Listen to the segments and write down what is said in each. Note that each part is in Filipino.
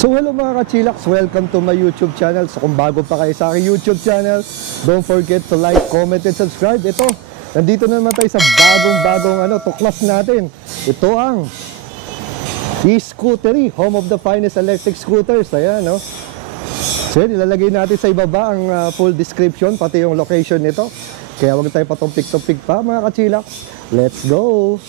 So hello mga ka-chillax, welcome to my YouTube channel. So kung bago pa kayo sa aking YouTube channel, don't forget to like, comment, and subscribe. Ito, nandito na naman tayo sa bagong tuklas natin. Ito ang e-scootery, home of the finest electric scooters. Ayan, no? So yun, ilalagay natin sa ibaba ang full description, pati yung location nito. Kaya huwag tayo patumpik-tumpik pa mga ka-chillax. Let's go!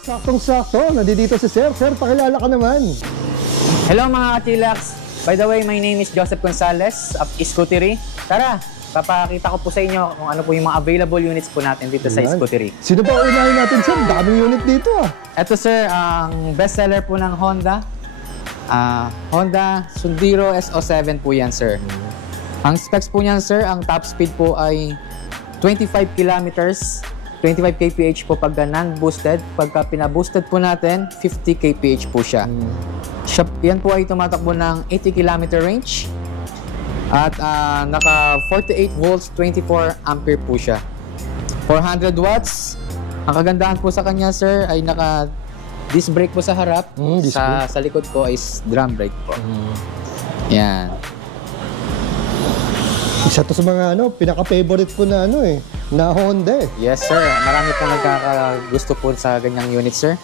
Saktong-sakto, nandito si Sir. Sir, pakilala ka naman. Hello mga ka-chillax. By the way, my name is Joseph Gonzalez of e-scootery. Tara, papakita ko po sa inyo kung ano po yung mga available units po natin dito sa e-scootery. Sino ba unahin natin, Sir? Daming unit dito ah. Ito sir, ang bestseller po ng Honda. Honda Sundero SO7 po yan sir. Ang specs po niyan sir, ang top speed po ay 25 kilometers. 25 kph po pagka non-boosted. Pagka pina-boosted po natin, 50 kph po siya. Yan po ay tumatakbo ng 80 km range. At naka 48 volts, 24 ampere po siya. 400 watts. Ang kagandahan po sa kanya sir ay naka disc brake po sa harap. Sa likod po is drum brake po. Yan. Isa to sa mga pinaka-favorite ko na na Honda eh. Yes sir, marami pong nagkakagusto po sa ganyang unit sir.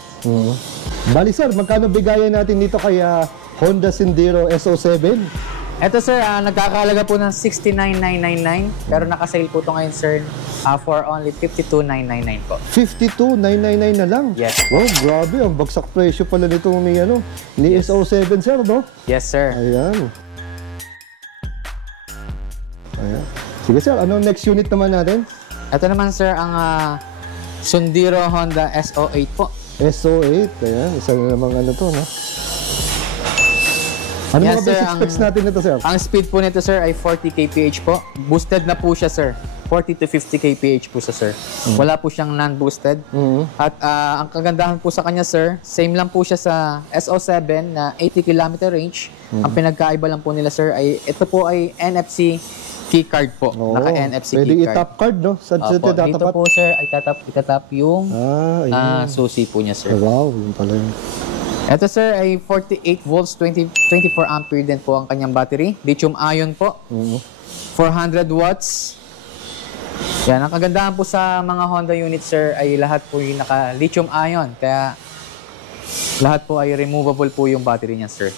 Bali sir, magkano bigayan natin dito kay Honda Sundero SO7? Ito sir, nagkakahalaga po ng 69,999 pero nakasale po ito ngayon sir for only 52,999 po. 52,999 na lang? Yes. Wow, grabe, ang bagsak presyo pala nito ni SO7 sir, no? Yes sir. Ayan. Ayan. Sige sir, anong next unit naman natin? Ito naman sir, ang Sundero Honda SO8 po. SO8, ayan. Isa na namang to, no? Ano mga basic specs natin nito, sir? Ang speed po nito, sir, ay 40 kph po. Boosted na po siya, sir. 40 to 50 kph po siya, sir. Wala po siyang non-boosted. At ang kagandahan po sa kanya, sir, same lang po siya sa SO7 na 80 km range. Ang pinagkaiba lang po nila, sir, ay ito po ay NFC keycard po. Naka-NFC keycard. Pwede i-tap card, no? Dito po, sir, ay itatap yung susi po niya, sir. Wow, yun pala yun. Ito, sir, ay 48 volts, 24 ampere din po ang kanyang battery. Lithium-ion po. 400 watts. Yan, ang kagandahan po sa mga Honda units, sir, ay lahat po yung naka-lithium-ion. Kaya lahat po ay removable po yung battery niya, sir.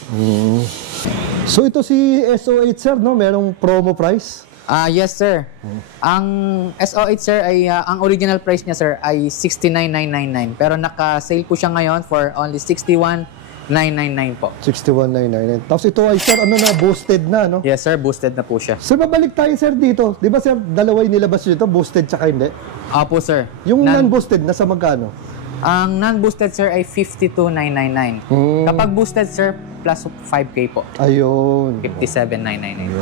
So ito si SO8 sir, no? Merong promo price? Yes sir. Ang SO8 sir ay ang original price niya sir ay 69,999 pero naka-sale po siya ngayon for only 61,999 po. 61,999. Tapos ito ay sir, boosted na, no? Yes sir, boosted na po siya. So babalik tayo sir dito. 'Di ba sir, dalawa yung nilabas dito, boosted tsaka hindi? Opo sir. Yung non-boosted nasa magkano? Ang non-boosted sir ay 52,999. Kapag boosted sir, plus 5K po. Ayun. 57,999.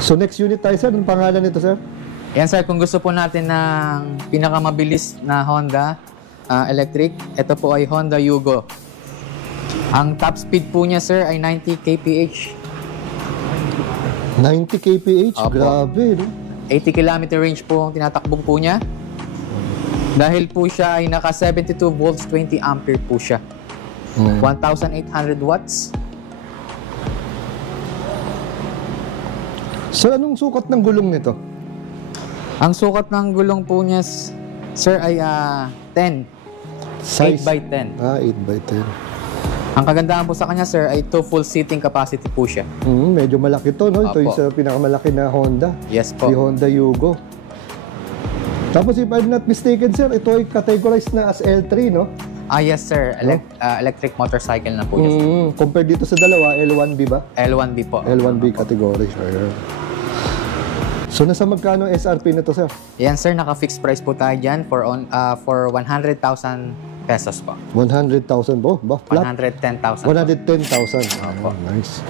So next unit tayo sir, anong pangalan nito sir? Yan sir, kung gusto po natin ng pinakamabilis na Honda electric, ito po ay Honda Yugo. Ang top speed po niya sir ay 90 kph. 90 kph? Opo. Grabe, no? 80 km range po ang tinatakbong po niya. Dahil po siya ay naka 72 volts, 20 ampere po siya. 1,800 watts. So anong sukat ng gulong nito? Ang sukat ng gulong po niya, sir, ay 10. Size? 8x10. 8x10. Ang kagandahan po sa kanya, sir, ay 2 full seating capacity po siya. Medyo malaki to, no? Ito Opo. yung sa pinakamalaki na Honda. Yes po. Si Honda Yugo. Tapos if I'm not mistaken, sir, ito ay categorized na as L3, no? Yes, sir. Electric motorcycle na po. Yes. Compared dito sa dalawa, L1B ba? L1B po. L1B category. Sure. So nasa magkano SRP nito, sir? Yan sir, naka-fixed price po tayo dyan for 100,000 pesos po. 100,000 po? Ba, flat? 110,000. 110,000. Opo. Nice.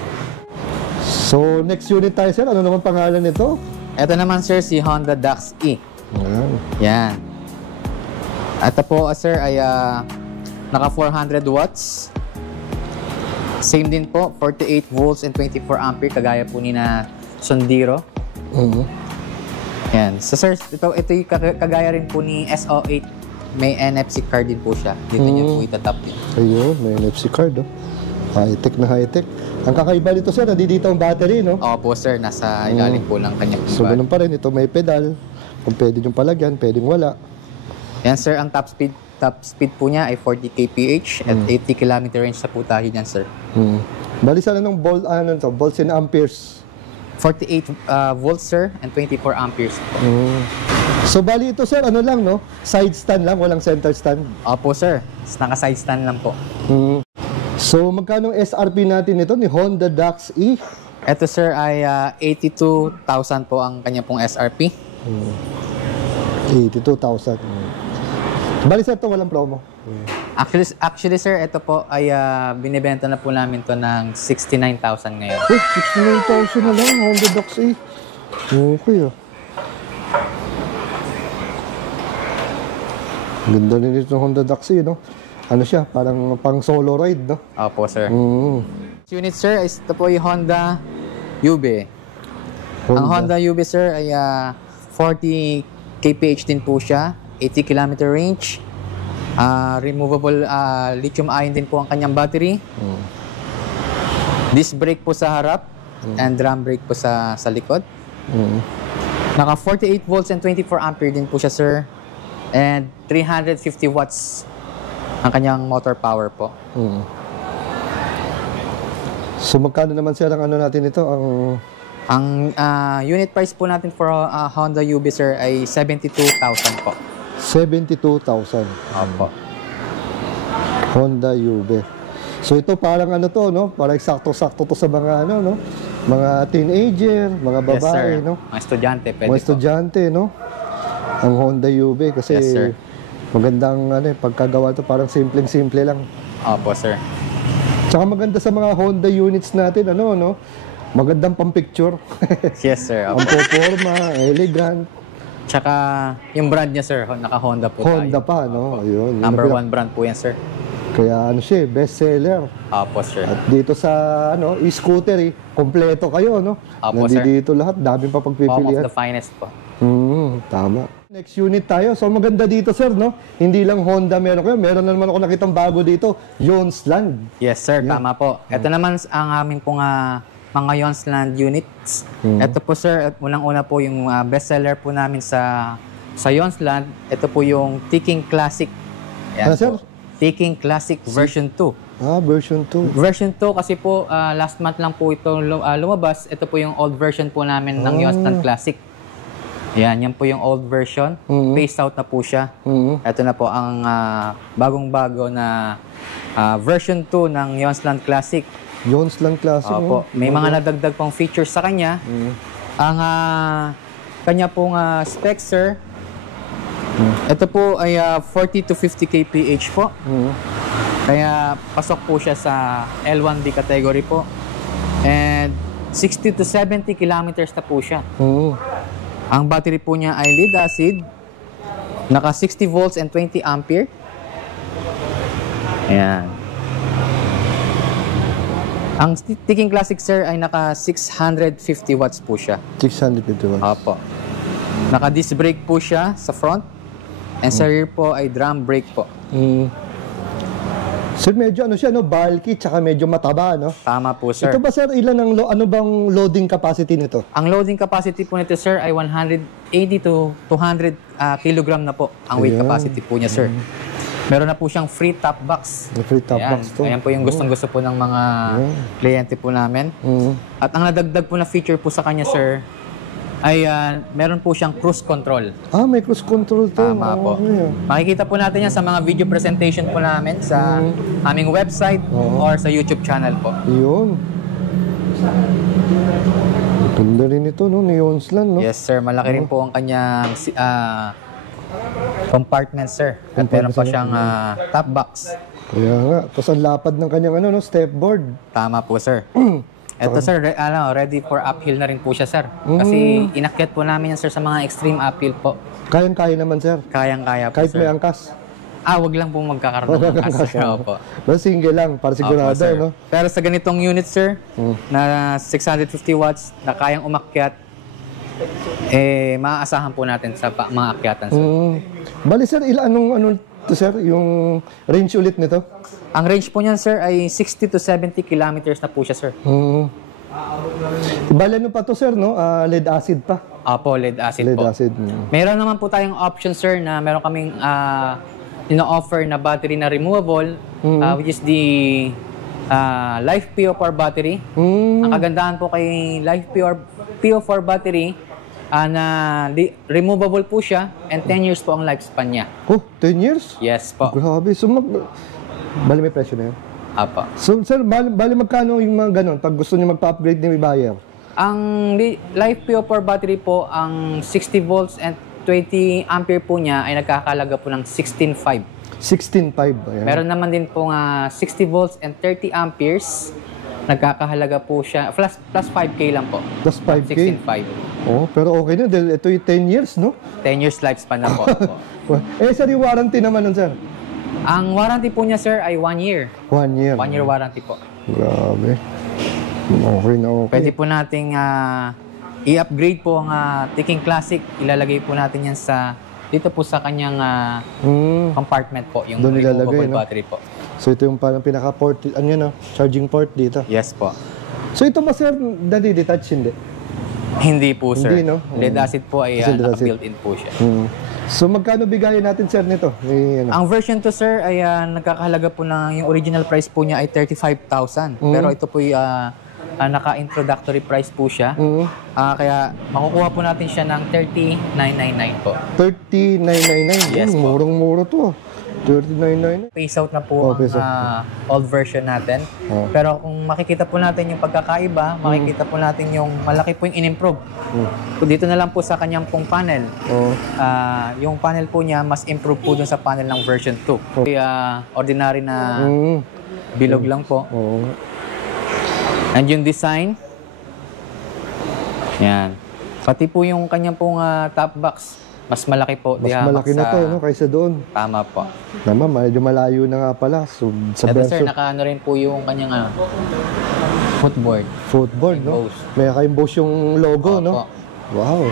So next unit tayo, sir. Ano naman pangalan nito? Ito naman sir, si Honda Dax E. Ayan. Yan. Ito po sir ay naka 400 watts. Same din po, 48 volts and 24 ampere kagaya po ni na Sondiro. Yan. So sir, ito yung kagaya rin po ni SO8. May NFC card din po siya. Dito niyo po itatap din. Ayun, may NFC card. Oh. High-tech na high-tech. Ang kakaiba nito, sir, nandito ang battery, no? Opo sir, nasa ilalim po ng kanyang So ganun pa rin, ito may pedal. Kung pwede yung palagyan, pwedeng wala. Yan sir, ang top speed po niya ay 40 kph at 80 km range sa po tayo niyan sir. Bali sana ng volts and amperes. 48 volts sir and 24 amperes po. So bali ito, sir, ano lang, no? Side stand lang, walang center stand. Opo sir, naka side stand lang po. So magkano SRP natin ito ni Honda Dax E? Ito sir ay 82,000 po ang kanya pong SRP. 82,000. Bali sir, ito walang promo. Actually sir, ito po ay binibenta na po namin to ng 69,000 ngayon. 69,000 na lang, Honda Dax E. Okay, ah. Ganda rin ito ng Honda Dax E, no? Ano siya, parang pang solo ride, no? Opo sir. Unit sir, ito po yung Honda UB. Ang Honda UB sir ay 40 kph din po siya, 80 km range. Removable lithium-ion din po ang kanyang battery. Disc brake po sa harap and drum brake po sa likod. Naka 48 volts and 24 ampere din po siya sir. And 350 watts ang kanyang motor power po. So magkano naman sir ang ano natin ito? Ang unit price po natin for Honda UB sir ay 72,000 po. 72,000. Opo. Honda UB. So ito parang ano to, no? Parang sakto-sakto to sa mga ano, no? Mga teenager, mga babae, Yes sir. no? Mga estudyante pwede Mga estudyante, no? Ang Honda UB kasi Yes, sir. magandang ano, pagkagawa to, parang simpleng-simple lang. po. Opo sir. Tsaka maganda sa mga Honda units natin, ano, no? Magandang pang-picture. Yes sir. Ang Opo. poporma, elegant. Tsaka yung brand niya sir, naka-Honda po Honda tayo. pa, no? Ayun. Number 1 brand po yan sir. Kaya ano siya, best seller. Opo sir. At dito sa ano, e-scooter, kompleto kayo, no? Opo, sir. Nandito lahat, daming pa Home of pagpipilian. the finest po. Tama. Next unit tayo. So maganda dito, sir, no? Hindi lang Honda meron kayo. Meron na naman ako nakitang bago dito, Yonsland. Yes sir, tama po. Ito naman ang aming pong mga Yonsland units. Ito po sir, at unang-una po yung bestseller po namin sa Yonsland. Ito po yung Ticking Classic. Ayan Ano, sir? po. Ticking Classic version 2. Version 2. Version 2 kasi po last month lang po ito lumabas. Ito po yung old version po namin ng Yonsland Classic. Yan po yung old version. Phased out na po siya. Ito na po ang bagong-bago na version 2 ng Yonsland Classic. Yonsland Classic. Opo. May mga nadagdag pang features sa kanya. Ang kanya pong specs, sir, ito po ay 40 to 50 kph po. Kaya pasok po siya sa L1B category po. And 60 to 70 kilometers na po siya. Ang battery po niya ay lead acid. Naka 60 volts and 20 ampere. Ayan. Ang Ticking Classic, sir, ay naka 650 watts po siya. 650 watts. Opo. Naka disc brake po siya sa front. And sa rear po ay drum brake po. Sir, medyo ano siya, no? Bulky, tsaka medyo mataba, no? Tama po, sir. Ito ba, sir, ilan ang ano bang loading capacity nito? Ang loading capacity po nito, sir, ay 180 to 200 kilogram na po ang weight capacity po niya, sir. Meron na po siyang free top box. Free top box to. Ayan po yung gustong-gusto po ng mga kliyente po namin. At ang nadagdag po na feature po sa kanya, sir, ay meron po siyang cruise control. May cruise control to. Tama po. Makikita po natin yan sa mga video presentation po namin sa aming website or sa YouTube channel po. Yun. Ganda rin ito, no? Neon slant, no? Yes, sir. Malaki rin po ang kanyang compartment, sir. At meron pa siyang top box. Kaya nga. Tapos ang lapad ng kanyang ano, no? Stepboard. Tama po, sir. Ito, sir, ready for uphill na rin po siya, sir. Kasi inakyat po namin yan, sir, sa mga extreme uphill po. Kayang-kaya naman, sir. Kayang-kaya po, Kahit sir. may angkas. Wag lang po magkakaroon ng angkas, sir. Opo. Basta single lang, para sigurado, Opo, sir. no? Pero sa ganitong unit, sir, na 650 watts, na kayang umakyat, maaasahan po natin sa mga akyatan, sir. Bali, sir, anong to, sir? Yung range ulit nito? Ang range po niyan, sir, ay 60 to 70 kilometers na po siya, sir. Bali, ano pa to, sir, no? Lead acid pa. Opo, lead acid Lead po. acid. Meron naman po tayong option, sir, na meron kaming ino-offer na battery na removable, which is the Life PO4 battery. Ang kagandahan po kay Life PO4 battery, na removable po siya and 10 years po ang lifespan niya. Oh, 10 years? Yes po. Grabe. So, bali may presyo na yun? Apo. So, sir, bali magkano yung mga ganun pag gusto niyo magpa-upgrade ni buyer? Ang Life PO4 battery po, ang 60 volts and 20 ampere po niya ay nagkakalaga po ng 16.5. 16.5. Ayan. Meron naman din po 60 volts and 30 amperes. Nagkakahalaga po siya, plus 5K lang po. Plus 5K? 16.5. Oh, pero okay na dahil ito yung 10 years, no? 10 years lifespan na po. Sir, yung warranty naman nun, sir? Ang warranty po niya, sir, ay 1 year. 1 year. 1 year warranty po. Grabe. Okay na okay. Pwede po nating i-upgrade po ang Taking Classic. Ilalagay po natin yan dito po sa kanyang compartment po, yung Doon removable ilalagay, no? battery po. So ito yung parang pinaka-port, charging port dito. Yes po. So ito ba, sir, detach hindi? Hindi po, sir. Hindi, no? Lead acid po ay Kasi lead acid. naka-built-in po siya. So magkano bigayan natin, sir, nito? Ang version to, sir, ay nagkakahalaga po ng yung original price po niya ay 35,000. Pero ito po ay naka-introductory price po siya. Kaya makukuha po natin siya ng 30,999 po. 30,999. Yes po. Murang-mura to. 30,999. Phase out na po ang phase old version natin. Pero kung makikita po natin yung pagkakaiba, makikita po natin yung malaki po yung in-improve. Dito na lang po sa kanyang pong panel. Yung panel po niya mas improve po dun sa panel ng version 2. Kaya ordinary na bilog lang po. And yung design, yan. Pati po yung kanyang pong top box, mas malaki po. Mas malaki na to, no, kaysa doon. Tama po. Naman, medyo malayo na nga pala. So, sa Ito, verso, sir, nakaano rin po yung kanyang footboard. footboard, no? Emboss. May ka-emboss yung logo, no? Wow.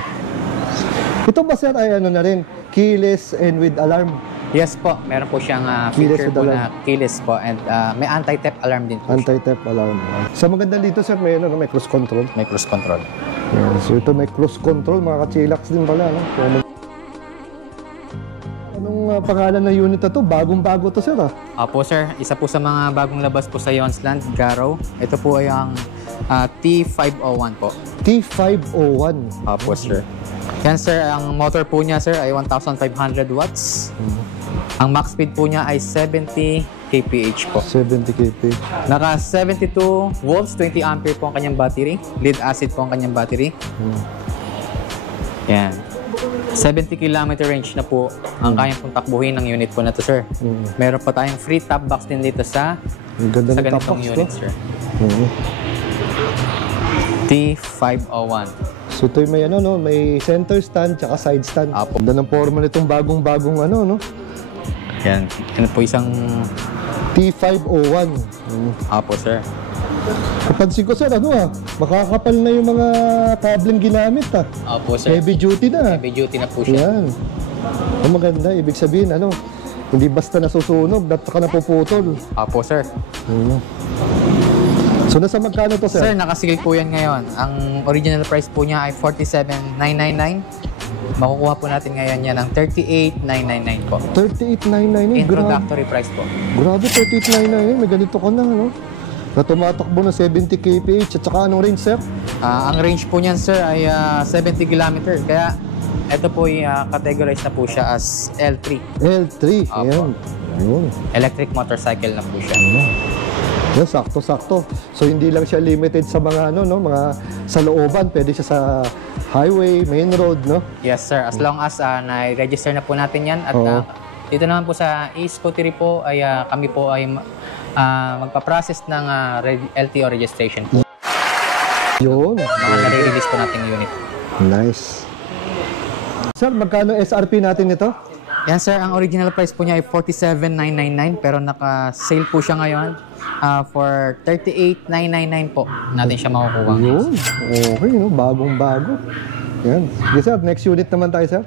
Ito ba, sir, ay ano na rin? Keyless and with alarm? Yes po, meron po siyang Keyless feature with po alarm. na keyless po and may anti-theft alarm din po siya. Anti-theft alarm. Sa maganda dito, sir, may, may cruise control. May cruise control. Yan. So ito may cruise control, mga ka-chillax din pala, no? Anong pangalan ng unit na to? Bagong-bago to, sir, ah. Opo, sir. Isa po sa mga bagong labas po sa Yonsland, Garo. Ito po ay ang T501 po. T501. Opo, sir. Yan, sir. Ang motor po niya, sir, ay 1,500 watts. Ang max speed po niya ay 70 kph po. 70 kp. Naka 72 volts, 20 ampere po ang kanyang battery. Lead acid po ang kanyang battery. Yan. 70 km range na po ang kayang pong takbuhin ng unit po na to, sir. Meron pa tayong free top box din dito sa Ganda ng top ganitong box, unit, no? sir. T501. So ito may ano, no, may center stand tsaka side stand. Apo. Ganda ng forma nitong bagong-bagong ano, no? Yan. Yan po isang... T501. Apo, sir. Kapansin ko, sir, ano makakapal na yung mga kableng ginamit, Apo, sir. Heavy duty na. Heavy duty na po siya. Yan. Ang maganda, ibig sabihin, hindi basta nasusunog, at saka napuputol. Apo, sir. So nasa magkano to, sir? Sir, nakasigil po yan ngayon. Ang original price po niya ay 47,999. Makukuha po natin ngayon yan ng 38,999 po. 38,999. Introductory price po. Grabe, 38,999. May ganito ka na, no? Na tumatakbo na 70 kph at saka anong range, sir? Ang range po niyan, sir, ay 70 kilometers. Kaya ito po ay categorized na po siya as L3. L3. Apo. Ayan. Ayun. Electric motorcycle na po siya. Yan, sakto-sakto. So hindi lang siya limited sa mga ano, no, mga sa looban, pwede siya sa highway, main road, no? Yes sir, as long as na-register na po natin yan at Oo. dito naman po sa e-scootery po ay kami po ay magpa-process ng LTO registration po. Yun. Mga nare-release po nating unit. Nice. Sir, magkano SRP natin ito? Yan sir, ang original price po niya ay 47,999 pero naka-sale po siya ngayon for 38,999 po natin siya makukuha. Yun. Okay, no? Bagong-bago. Yan. Yes, sir. Next unit naman tayo, sir.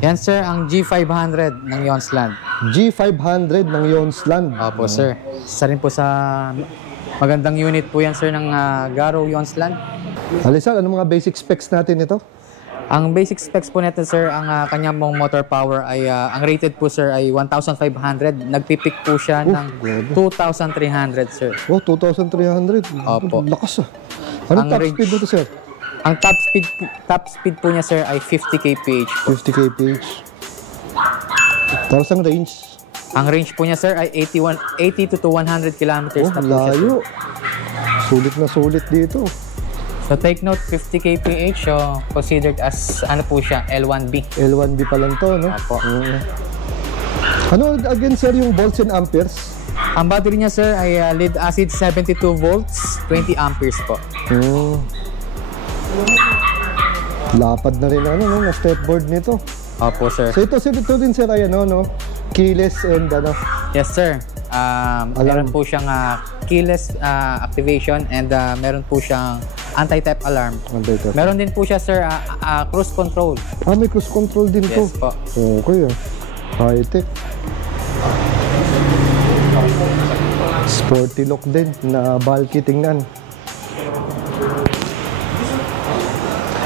Yan sir, ang G500 ng Yonsland. G500 ng Yonsland. Opo sir. Isa rin po sa magandang unit po yan sir ng Garo Yonsland. Sir, ano mga basic specs natin ito? Ang basic specs po natin sir, ang kanyang mong motor power ay, ang rated po sir ay 1,500. Nagpipick po siya ng 2,300 sir. Oh, 2,300. Opo. Lakas ah. Anong Ang top range- speed nito, sir? Ang top speed po niya sir ay 50 kph po. 50 kph. Tapos ang range? Ang range po niya sir ay 80 to 100 kilometers Oh, na po siya sir. layo. Sulit na sulit dito. So take note, 50 kph so considered as ano po siya, L1B. L1B pa lang to, no? Opo. Ano again, sir, yung volts and amperes? Ang battery niya sir ay lead acid 72 volts, 20 amperes po. Lapad na rin ano, no? Na stepboard nito. Opo sir. So ito din, sir, ay ano, no? Keyless and ano. Yes sir. Meron po siyang keyless activation and meron po siyang anti-theft alarm. Anti-theft. Meron din po siya sir cruise control. May cruise control din to. Yes po. Okay ah. High-tech. Sporty look din na bulky tingnan.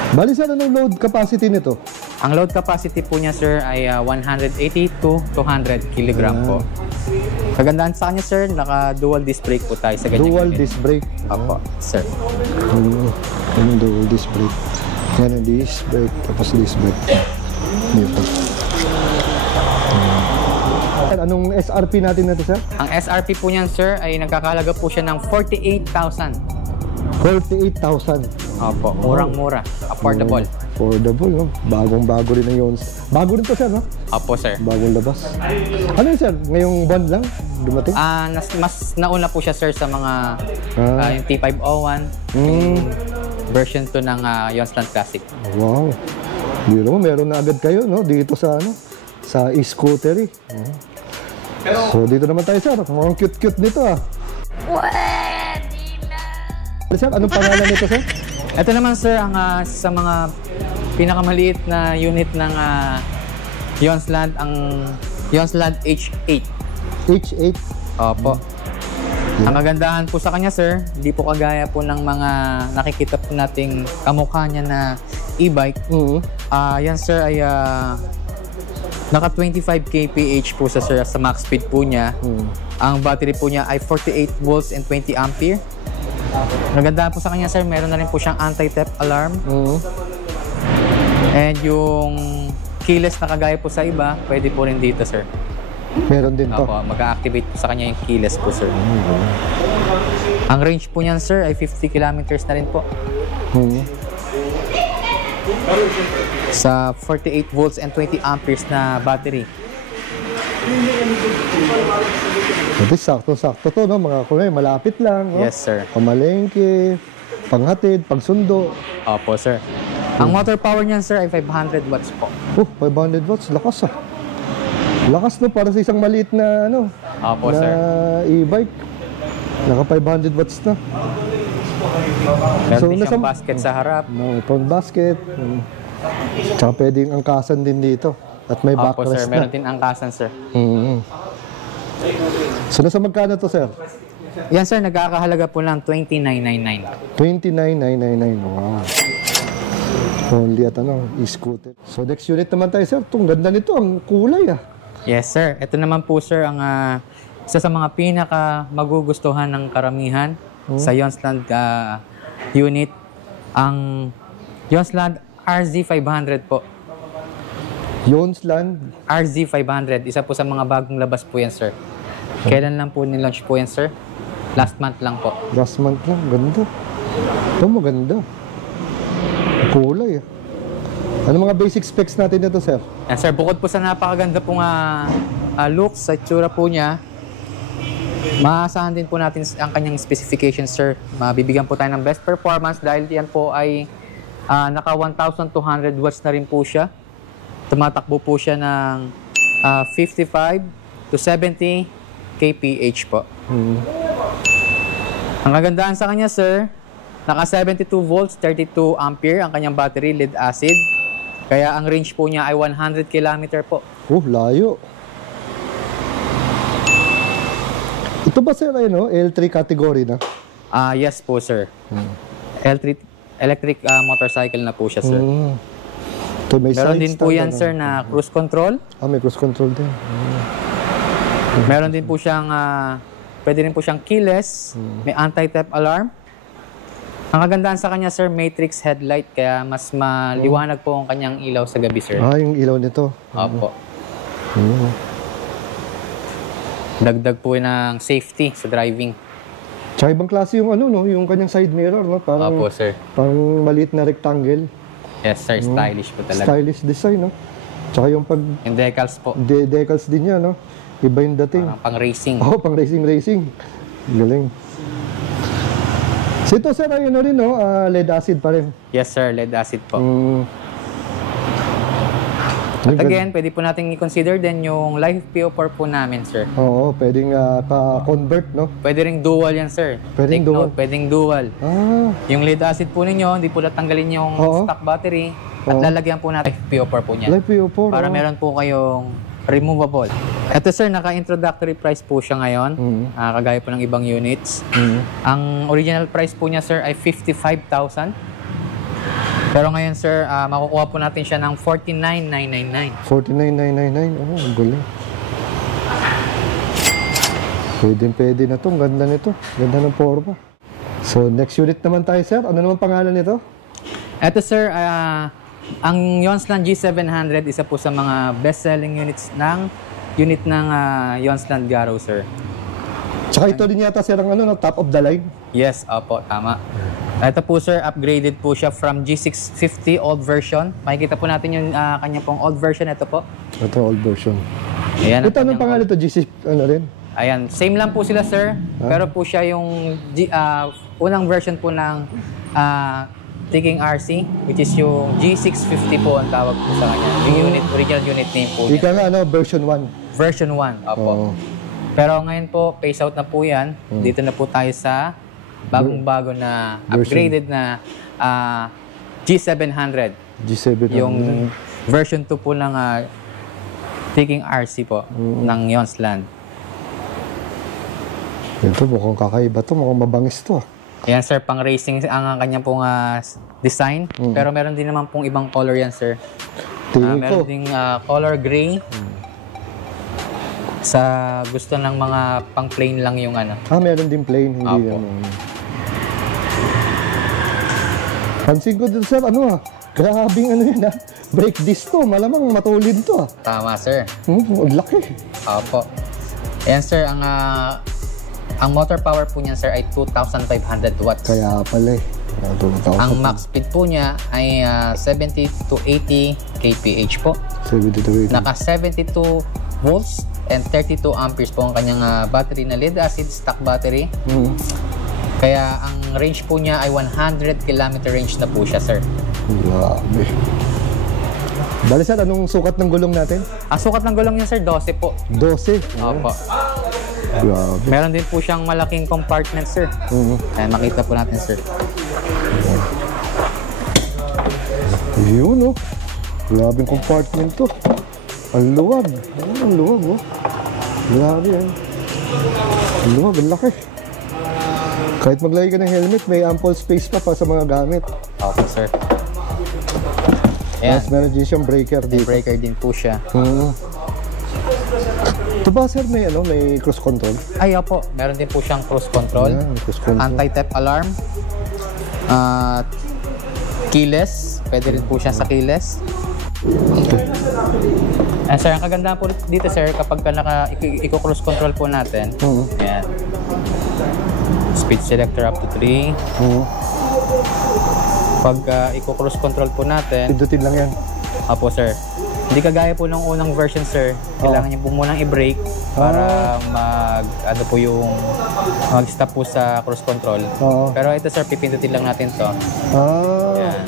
Bali, sir, anong load capacity nito? Ang load capacity po niya sir ay 180 to 200 kg po. Kagandahan sa kanya sir, naka dual disc brake po tayo sa ganyan. Dual disc brake. Opo, sir. Dual disc brake. Yan ang disc brake, tapos disc brake. Dito. Anong SRP natin na ito, sir? Ang SRP po niyan sir ay nagkakalaga po siya ng 48,000. 48,000. Opo, murang-mura. Affordable. Affordable, no? Bagong-bago rin ang yun. Bago rin to, sir, no? Opo, sir. Bagong labas. Ano yun, sir? Ngayong buwan lang dumating? Mas nauna po siya, sir, sa mga yung T501, version 2 ng Yonsland Classic. Wow. Biro mo, meron na agad kayo, no? Dito sa, ano? Sa e-scootery. So, dito naman tayo, sir. Mukhang cute-cute nito, ah. Sir, anong pangalan nito, sir? Ito naman, sir, ang sa mga pinakamaliit na unit ng Yonsland, ang Yonsland H8. H8. Opo. Ang kagandahan po sa kanya, sir, hindi po kagaya po ng mga nakikita po nating kamukha niya na e-bike. Yan, sir, ay naka 25 kph po sa sir sa max speed po niya. Ang battery po niya ay 48 volts and 20 ampere. Maganda po sa kanya sir, meron na rin po siyang anti-theft alarm. And yung keyless na kagaya po sa iba, pwede po rin dito sir. Meron din to. Opo, mag-activate po sa kanya yung keyless po sir. Ang range po niyan sir ay 50 kilometers na rin po. Sa 48 volts and 20 amperes na battery. Ito, sakto-sakto to, no? Mga kulay, malapit lang, no? Yes sir. Pamalengke, panghatid, pagsundo. Opo sir. Ang motor power niyan sir ay 500 watts po. 500 watts, lakas ah. Lakas, no? Para sa isang maliit na, ano, Opo na sir. e-bike. Naka 500 watts na. Meron So, din nasa- siyang basket sa harap. No, front basket. Tsaka pwedeng angkasan din dito. At may Opo sir, backrest meron na. din angkasan sir. So, nasa magkano to, sir? Yan sir, nagkakahalaga po ng 29,999. 29,999. Wow. Only at ano, e-scooter. So, next unit naman tayo, sir. Itong ganda nito, ang kulay ah. Yes sir, ito naman po sir ang isa sa mga pinaka magugustuhan ng karamihan sa Yonsland unit. Ang Yonsland RZ500 po. Yonsland. RZ500, isa po sa mga bagong labas po yan sir. Kailan lang po nilaunch po yan sir? Last month lang po. Last month lang. Ganda. Ito maganda. Kulay. Ano mga basic specs natin dito, sir? Yan sir, bukod po sa napakaganda pong looks sa itsura po niya, maasahan din po natin ang kanyang specifications, sir. Mabibigyan po tayo ng best performance dahil yan po ay naka 1,200 watts na rin po siya. Tumatakbo po siya ng 55 to 70 kph po. Ang kagandaan sa kanya, sir, naka 72 volts, 32 ampere ang kanyang battery, lead acid. Kaya ang range po niya ay 100 km po. Oh, layo. Ito ba, sir, L3 category na? Yes po, sir. Electric motorcycle na po siya, sir. Ito, may Meron side din po stand, yan, sir, na cruise control. May cruise control din. Meron din po siyang, pwede rin po siyang keyless. May anti-theft alarm. Ang kagandaan sa kanya, sir, matrix headlight. Kaya mas maliwanag po ang kanyang ilaw sa gabi, sir. Yung ilaw nito. Opo. Dagdag po ng safety sa driving. Tsaka ibang klase yung yung kanyang side mirror, no? Parang, Opo, sir. Parang maliit na rectangle. Yes, sir. Stylish po talaga. Stylish design, no? Tsaka yung Yung decals po. decals din yan, no? Iba yung dating. Parang pang racing. Pang racing. Galing. So ito, sir, rin, no? Lead acid pa rin. Yes, sir. Lead acid po. At again, pwede po natin i-consider din yung live PO4 po namin, sir. Oo, pwedeng pa-convert, no? Pwede ring dual yan, sir. Pwedeng Take dual. note, pwedeng dual. Yung lead acid po ninyo, hindi po tatanggalin yung stock battery at lalagyan po natin live PO4 po niya. Live PO4. Para meron po kayong removable. Ito, sir, naka-introductory price po siya ngayon. Kagaya po ng ibang units. Ang original price po niya, sir, ay 55,000. Pero ngayon, sir, makukuha po natin siya ng 49,999. 49,999. Ang galing. Pwede na to. Ang ganda nito. Ganda ng forma. So, next unit naman tayo, sir. Ano naman pangalan nito? Ito, sir, ang Yonsland G700, isa po sa mga best-selling unit ng Yonsland Garo, sir. Tsaka ito din yata, sir, ang top of the line. Yes, opo, tama. Ito po, sir, upgraded po siya from G650 old version. Makikita po natin yung kanya pong old version. Ito po. Ito, old version. Ayan, ito, anong pangalan ito? G6, rin? Ayan, same lang po sila, sir. Pero po siya yung unang version po ng Taking RC, which is yung G650 po ang tawag po sa kanya. Yung original unit name po niya. Ika nga, version 1. Version 1, opo. Pero ngayon po, phase out na po yan. Dito na po tayo sa bagong-bago na upgraded na G700. G700. Yung version 2 po ng Taking RC po ng Yonsland. Ito, mukhang kakaiba to. Mukhang mabangis to. Yan, sir, pang racing ang kanyang pong design. Pero meron din naman pong ibang color yan, sir. Meron din color gray. Sa gusto ng mga pang plain lang yung meron din plain. Hindi Pansin ko dito, sir, grabing yun, brake disc to. Malamang matulid to, Tama, sir. Ang laki. Opo. Ayan, sir, ang motor power po niyan, sir, ay 2,500 watts. Kaya pala Ang max speed po niya ay 70 to 80 kph po. 70 to 80. Naka 72 volts and 32 amperes po ang kanyang battery na lead acid stock battery. Kaya ang range po niya ay 100 km range na po siya, sir. Grabe. Bale, sir, anong sukat ng gulong natin? Ang sukat ng gulong niya, sir, 12 po. 12? Opo. Grabe. Meron din po siyang malaking compartment, sir. Kaya makita po natin, sir. Yun, Grabing compartment to. Ang luwag. Ang luwag, Grabe, Ang luwag, ang laki. Kahit maglagay ka ng helmet, may ample space pa sa mga gamit. Opo, sir. Ayan. Tapos meron din siyang breaker May dito. breaker din po siya. Ito ba, sir, may cruise control? Ay, opo. Meron din po siyang cruise control. Ayan, cruise control. Anti-theft alarm. Keyless. Pwede rin po siya sa keyless. And sir, ang kagandahan po dito, sir, kapag iko-cruise control po natin, ayan. Speed selector up to 3. Pag i-cruise control po natin, Pindutin lang yan. Apo sir, hindi kagaya po ng unang version sir, kailangan niyo po munang i-brake para ano po yung mag-stop po sa cruise control. Pero ito sir, pipindutin lang natin to. Yan.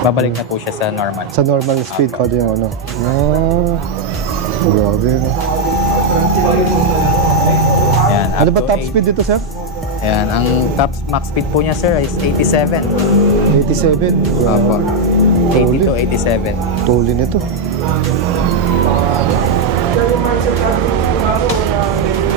Babalik na po siya sa normal. Sa normal speed pa din ano. Grabe no. Yan, Ano ba top speed dito, sir? Yan, ang top max speed po niya sir is 87. 87. Apo. 80 to 87. Tuli nito.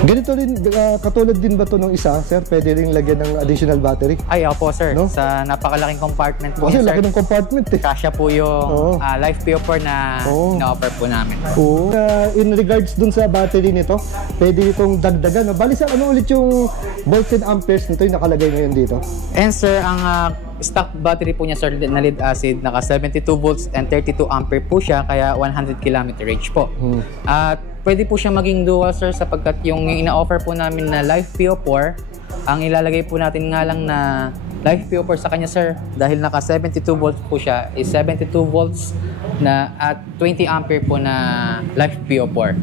Ganito rin, katulad din ba ito ng isa, sir? Pwede rin lagyan ng additional battery? Ay, opo sir. No? Sa napakalaking compartment po Kasi niya sir. laki ng compartment eh. Kasya po yung life PO4 na na-offer po namin. Oo. In regards dun sa battery nito, pwede itong dagdagan. No? Bali sir, ano ulit yung volts and amperes nito yung nakalagay ngayon dito? And sir, ang stock battery po niya sir na lead acid, naka 72 volts and 32 ampere po siya, kaya 100 km range po. At pwede po siya maging dual sir sapagkat yung ina-offer po namin na Life PO4, ang ilalagay po natin nga lang na Life PO4 sa kanya sir, dahil naka 72 volts po siya, is 72 volts na at 20 ampere po na Life PO4.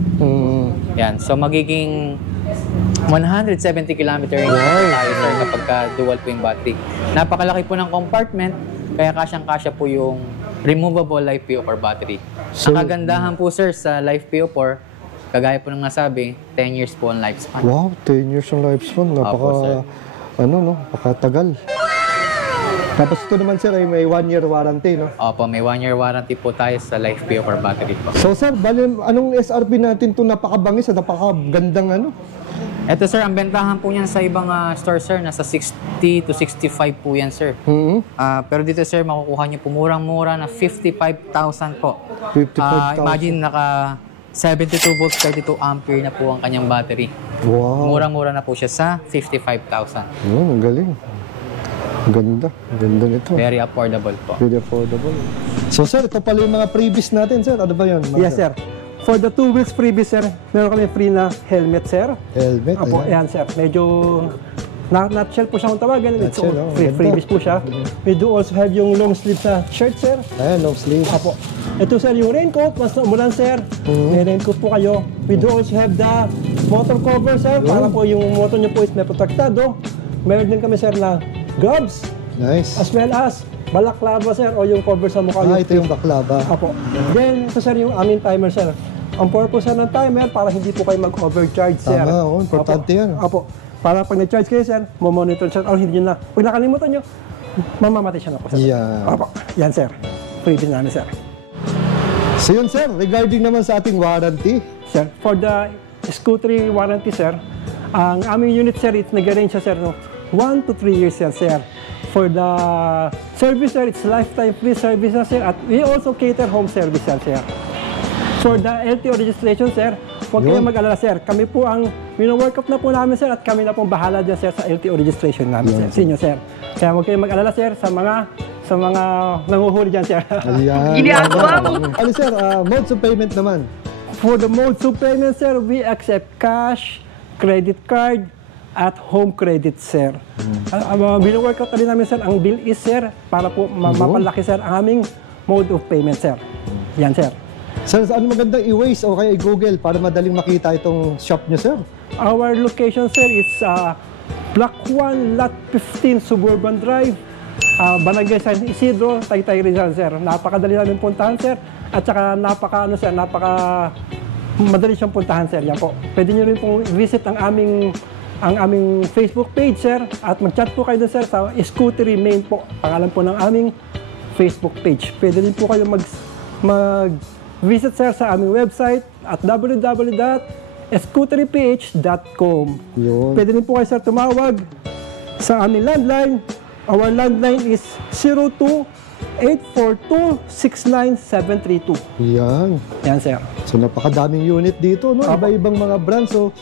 Yan, so magiging 170 km range tayo sir kapag dual po yung battery. Napakalaki po ng compartment, kaya kasyang-kasya po yung removable Life PO4 battery. So, ang kagandahan po sir sa Life PO4, kagaya po ng nasabi, 10 years po ang lifespan. Wow, 10 years ang lifespan. Napaka, napakatagal. Tapos ito naman sir ay may 1-year warranty, no? Opo, may 1-year warranty po tayo sa Life PO4 battery po. So sir, bali, anong SRP natin ito napakabangis at napakagandang ano? Ito sir, ang bentahan po niyan sa ibang store sir, nasa 60 to 65 po yan sir. Pero dito sir, makukuha niyo po murang-mura na 55,000 po. 55,000. Imagine naka 72 volts, 32 ampere na po ang kanyang battery. Wow. Murang-mura na po siya sa 55,000. Ang galing. Ganda. Ganda nito. Very affordable po. Very affordable. So sir, ito pala yung mga freebies natin sir. Ano ba yun? Yes, sir. For the 2 weeks freebies, sir, meron kami free na helmet, sir. Helmet. Apo, ayan. ayan, sir. Medyo nutshell po siya kung tawagin. It's Nutshell, all ganda. freebies po siya. We do also have yung long sleeve sa shirt, sir. Ayan, long sleeve. Apo. Ito, sir, yung raincoat. Mas na umulan, sir. May raincoat po kayo. We do also have the motor cover, sir. Para po yung motor nyo po is may protektado. Meron din kami, sir, na gloves. Nice. As well as balaklava, sir, o yung cover sa mukha nyo. Ito yung baklava. Apo. Then, ito, sir, yung aming timer, sir. Ang purpose ng timer, para hindi po kayo mag-overcharge, sir. Tama, importante yan. Apo. Para pag na-charge kayo, sir, mamonitor, sir, o hindi nyo na. Pag nakalimutan nyo, mamamatay siya na po, sir. Yeah. Apo. Yan, sir. Freebie namin, sir. So yun sir, regarding naman sa ating warranty. Sir, for the Scootry warranty, sir, ang aming unit, sir, it's nag-range siya, sir, no? 1 to 3 years yan, sir. For the service, sir, it's lifetime free service na, sir. At we also cater home service yan, sir. For the LTO registration, sir, huwag kayong mag-alala, sir. Kami po ang work up na po namin, sir, at kami na pong bahala dyan, sir, sa LTO registration namin, sir. Sinyo, sir. Kaya huwag kayong mag-alala, sir, sa mga nanguhuli dyan, sir. Ayan. Ano sir, modes of payment naman. For the modes of payment, sir, we accept cash, credit card, at home credit, sir. Work out na rin namin, sir, ang bill is, sir, para po mapalaki, sir, ang aming mode of payment, sir. Yan, sir. Sir, ano magandang i-Waze o kaya i-Google para madaling makita itong shop nyo, sir? Our location, sir, is Block 1, Lot 15, Suburban Drive, Barangay San Isidro, Taytay Rizal, sir. Napakadali namin puntahan, sir. At saka madali siyang puntahan, sir. Yan po. Pwede nyo rin pong visit ang aming Facebook page, sir. At mag-chat po kayo doon, sir, sa Scootry Main po. Pangalan po ng aming Facebook page. Pwede rin po kayo mag-visit, sir, sa aming website at www.scooteryph.com. Yun. Pwede rin po kayo, sir, tumawag sa aming landline. Our landline is 02-842-69732. Yan. Yan, sir. So napakadaming unit dito, no? Iba-ibang mga brands. So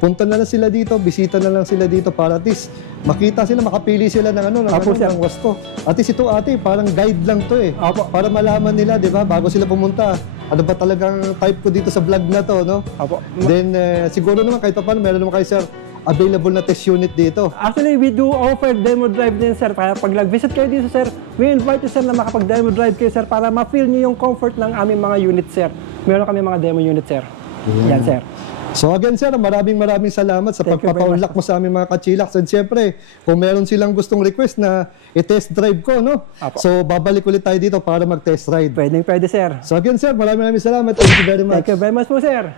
punta na lang sila dito, bisita na lang sila dito para at least makita sila, makapili sila ng ng wasto. At least ito ate, parang guide lang to eh. Apo. Para malaman nila, di ba, bago sila pumunta, ano ba talagang type ko dito sa vlog na to, no? Apo. Then siguro naman kahit pa paano, meron naman kayo sir, available na test unit dito. Actually, we do offer demo drive din, sir. Kaya pag nag-visit kayo dito, sir, we invite you, sir, na makapag-demo drive kayo, sir, para ma-feel nyo yung comfort ng aming mga unit, sir. Meron kami mga demo unit, sir. Yan, sir. So again sir, maraming salamat sa Thank you very pagpapaunlak mo sa aming mga kachilaks. And siyempre, kung meron silang gustong request na i-test drive ko, no? Apo. So babalik ulit tayo dito para mag-test ride. Pwede, sir. So again sir, maraming salamat. Thank you very much. Thank you very much po, sir.